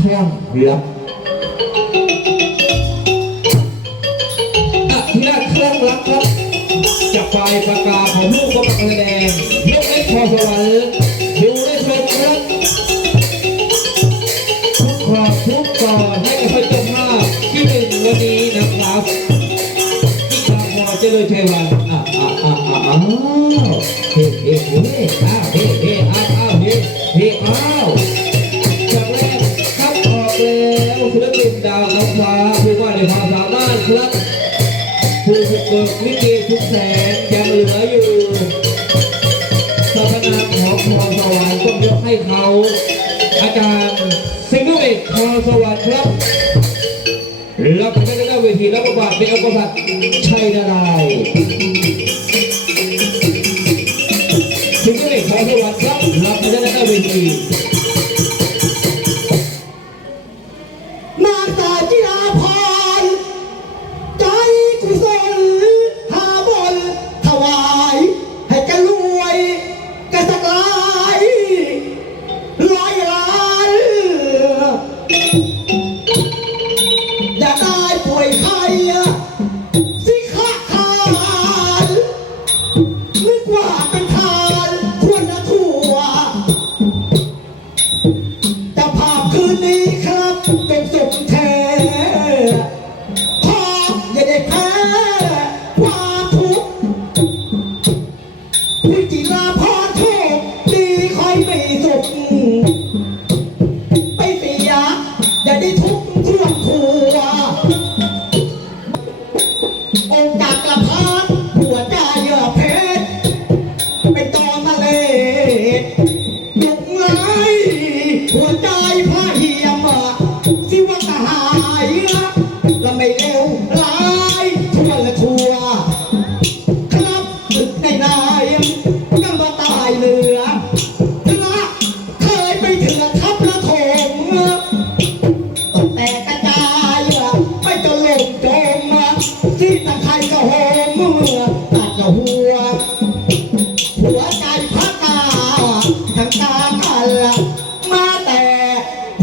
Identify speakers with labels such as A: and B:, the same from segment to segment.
A: างลับอภิราชคลั่งรักครับจากไฟประกาศของลูกก็ประกาศแดงยกเล็กพอสวรรค์ดูได้ชมครับทุกขอบทุกกอนให้กับพระเจ้าภาพที่หนึ่งวันนี้นะครับที่ทางพอเจริญชัยวันอะอะอะอะอ้าวเฮ้เฮ้เฮ้อ้าวเฮ้เฮ้อ้าวอ้าวเฮ้เฮ้อ้าวจากแรก ผู้ว่าในความสามารถครับผู้ฝึกเบิกลิเกทุกแสนยังเหลืออยู่สถานะของพรสวรรค์ต้องยกให้เขา อาจารย์ซิงห์เอกพรสวรรค์ครับรับไปได้หน้าเวทีแล้วประบาทเป็นอักษัตริย์ชัยนารายณ์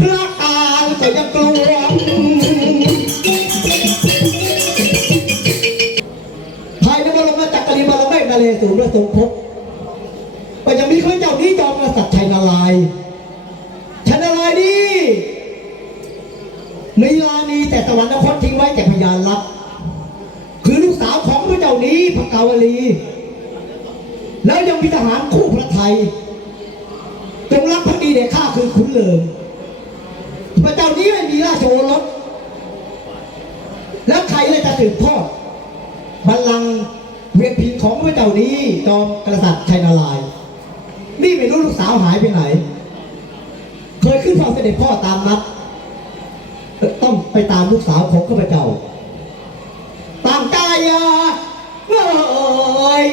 A: พระ
B: การก็ยังกลัวภายในบรมจักรีบรมเมฆนาเลสูรและทรงภพก็ยังมีข้าเจ้านี้จอมกษัตริย์ชัยนาลายณ์ชัยนาลายณ์นี่มีลานีแต่สวรรคตทิ้งไว้แก่พยานลับคือลูกสาวของพระเจ้านี้พระกาวลี แล้วยังมีทหารคู่พระไทยจงรักภักดีเด็ข้าคือขุนเลิง พระเจ้านี้ไม่มีราชโอรส แล้วใครเลยจะสืบทอดบัลลังก์เวียนพินของพระเจ้านี้จอมกษัตริย์ชัยนารายณ์นี่ไม่รู้ลูกสาวหายไปไหน เคยขึ้นเฝ้าเสด็จพ่อตามนัดต้องไปตามลูกสาวของข้าพเจ้าตามกายาเอ้ย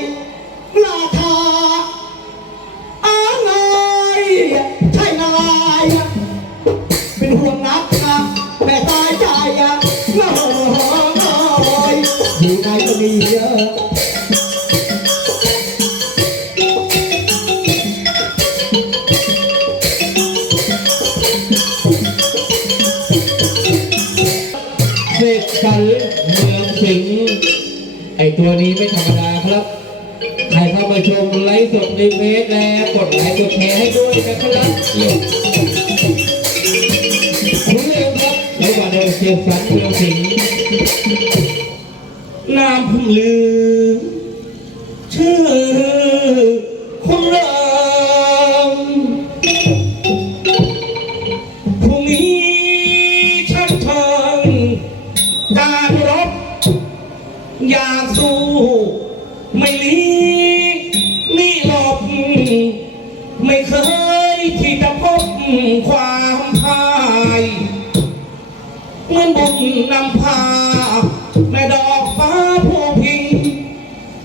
B: เส
A: กสรรเมืองสิงห์ไอตัวนี้ไม่ธรรมดาครับ ใครเข้ามาชมไลฟ์สดในเฟซแล้วกดไลค์กดแชร์ให้ด้วยนะครับคุณเร็วครับแล้วว่าเดินเสกสรรเมืองสิงห์นามพึ่งลือ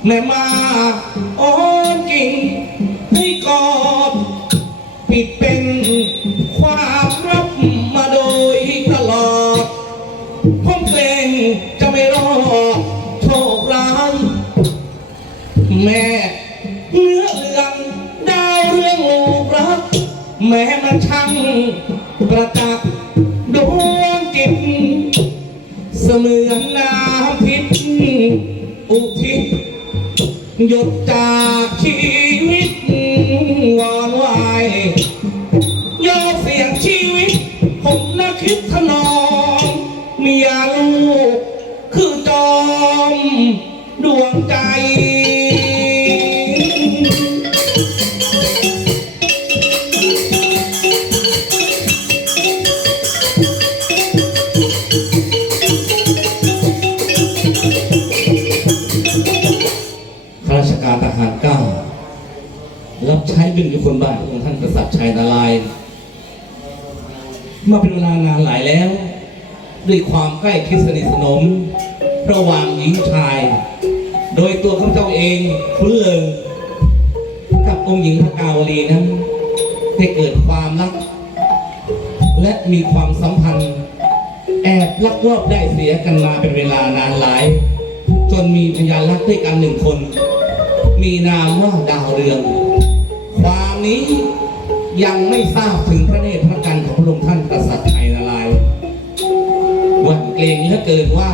A: แม่มาอ้อนกิ่งให้กอดปิดเป็นความลับมาโดยตลอดผมเกรงจะไม่รอดโชคร้ายแม่เนื้อเรื่องดาวเรื่องลูกรักแม้มันช่างประจักษ์ หยุดจากชีวิตวอนไหวยอมเสี่ยงชีวิต ผมนะคิดถนองเมียลูก คือจอม ดวงใจ รับใช้นอยู่คนบ้านของท่านกษัตริย์ชัยนารายมาเป็นเวลานานหลายแล้ว ด้วยความใกล้ชิดสนิทสนม ระหว่างหญิงชาย โดยตัวข้าพเจ้าเองคุ้นเลยกับองค์หญิงพระกาวลีนั้นได้เกิดความรัก และมีความสัมพันธ์ แอบลักลอบได้เสียกันมาเป็นเวลานานหลาย จนมีพยานรักด้วยกันหนึ่งคน มีนามว่าดาวเรือง ความนี้ยังไม่ทราบถึงพระเนตรพระกันของพระองค์ท่านกษัตริย์ไทยนารายหวันเกรงเหลือเกินว่า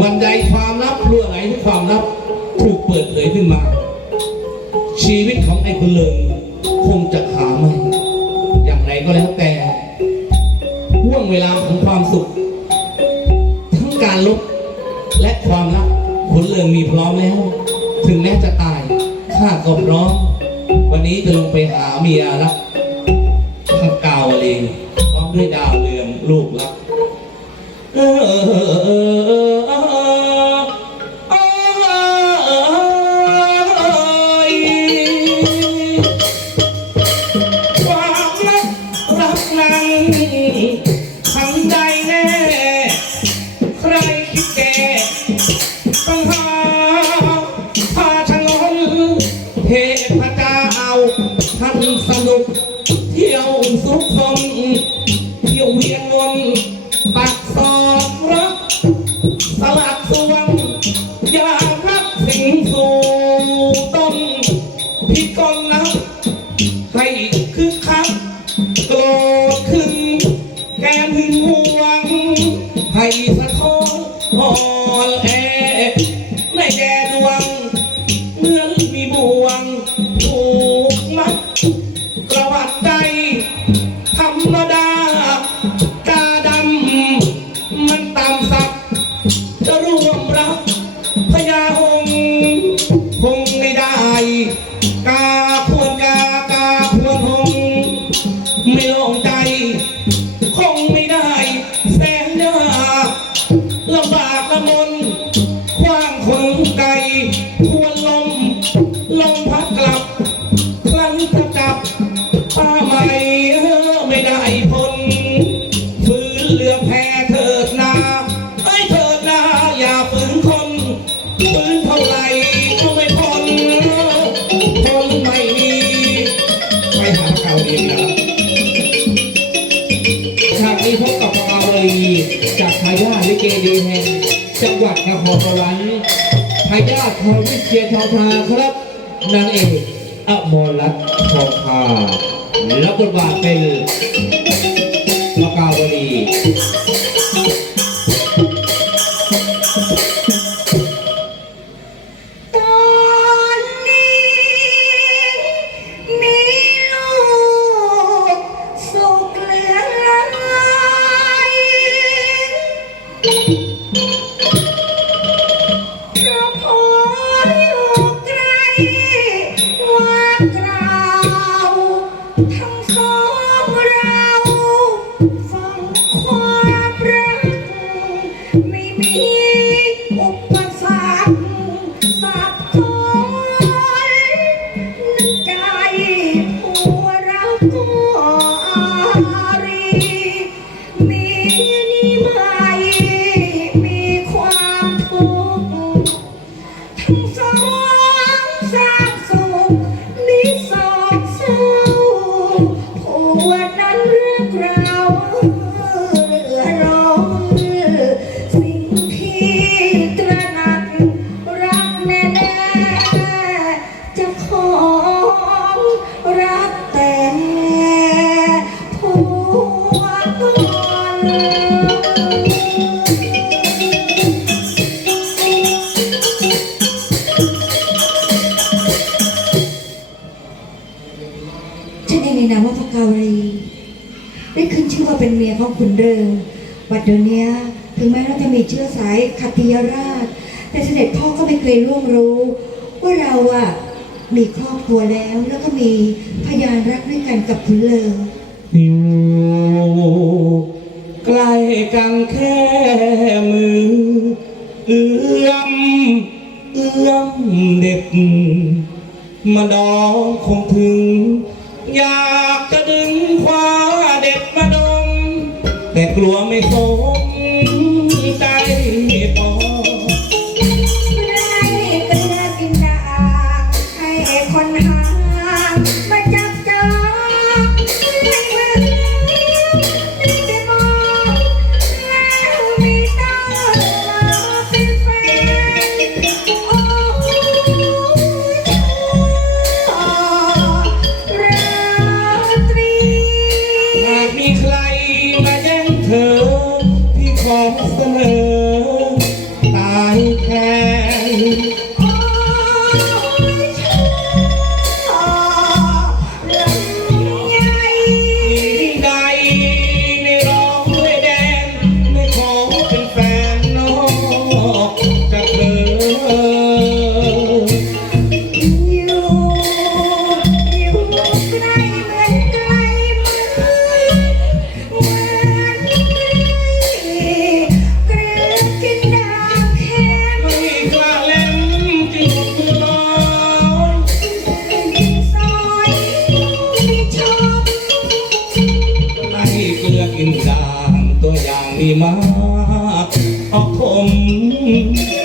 A: วันใดความลับรั่วไหลหรือความลับถูกเปิดเผยขึ้นมา ชีวิตของไอ้คุณเลิงคงจะหาไม่อย่างไรก็แล้วแต่ห่วงเวลาของความสุข ทั้งการลบและความรักผลเรืองมีพร้อมแล้ว ถึงแม้จะตายข้าก็พร้อม วันนี้จะลงไปหาเมียรักทางกาวเลงพร้อมด้วยดาวเรืองลูกรักเออ โกรธขึ้น แก้มหึงหวงให้สะท้อนอ่อนแอ ท
C: องวิเชียรทองพาครับนางเอกอมรรัตน์ทองพารับบทบาทเป็น
D: เป็นเมียของขุนเริงวัดเดือนนี้ถึงแม้เราจะมีเชื้อสายคติยราช แต่เสด็จพ่อก็ไม่เคยร่วงรู้ ว่าเราอะมีครอบครัวแล้วแล้วก็มีพยานรักด้วยกันกับขุนเริง
A: อยู่ใกล้กันแค่มือ เอื้อมเอื้อมเด็บมาดองคงถึง อยากจะดึง กลัวไม่
D: โค
A: มาเอากผม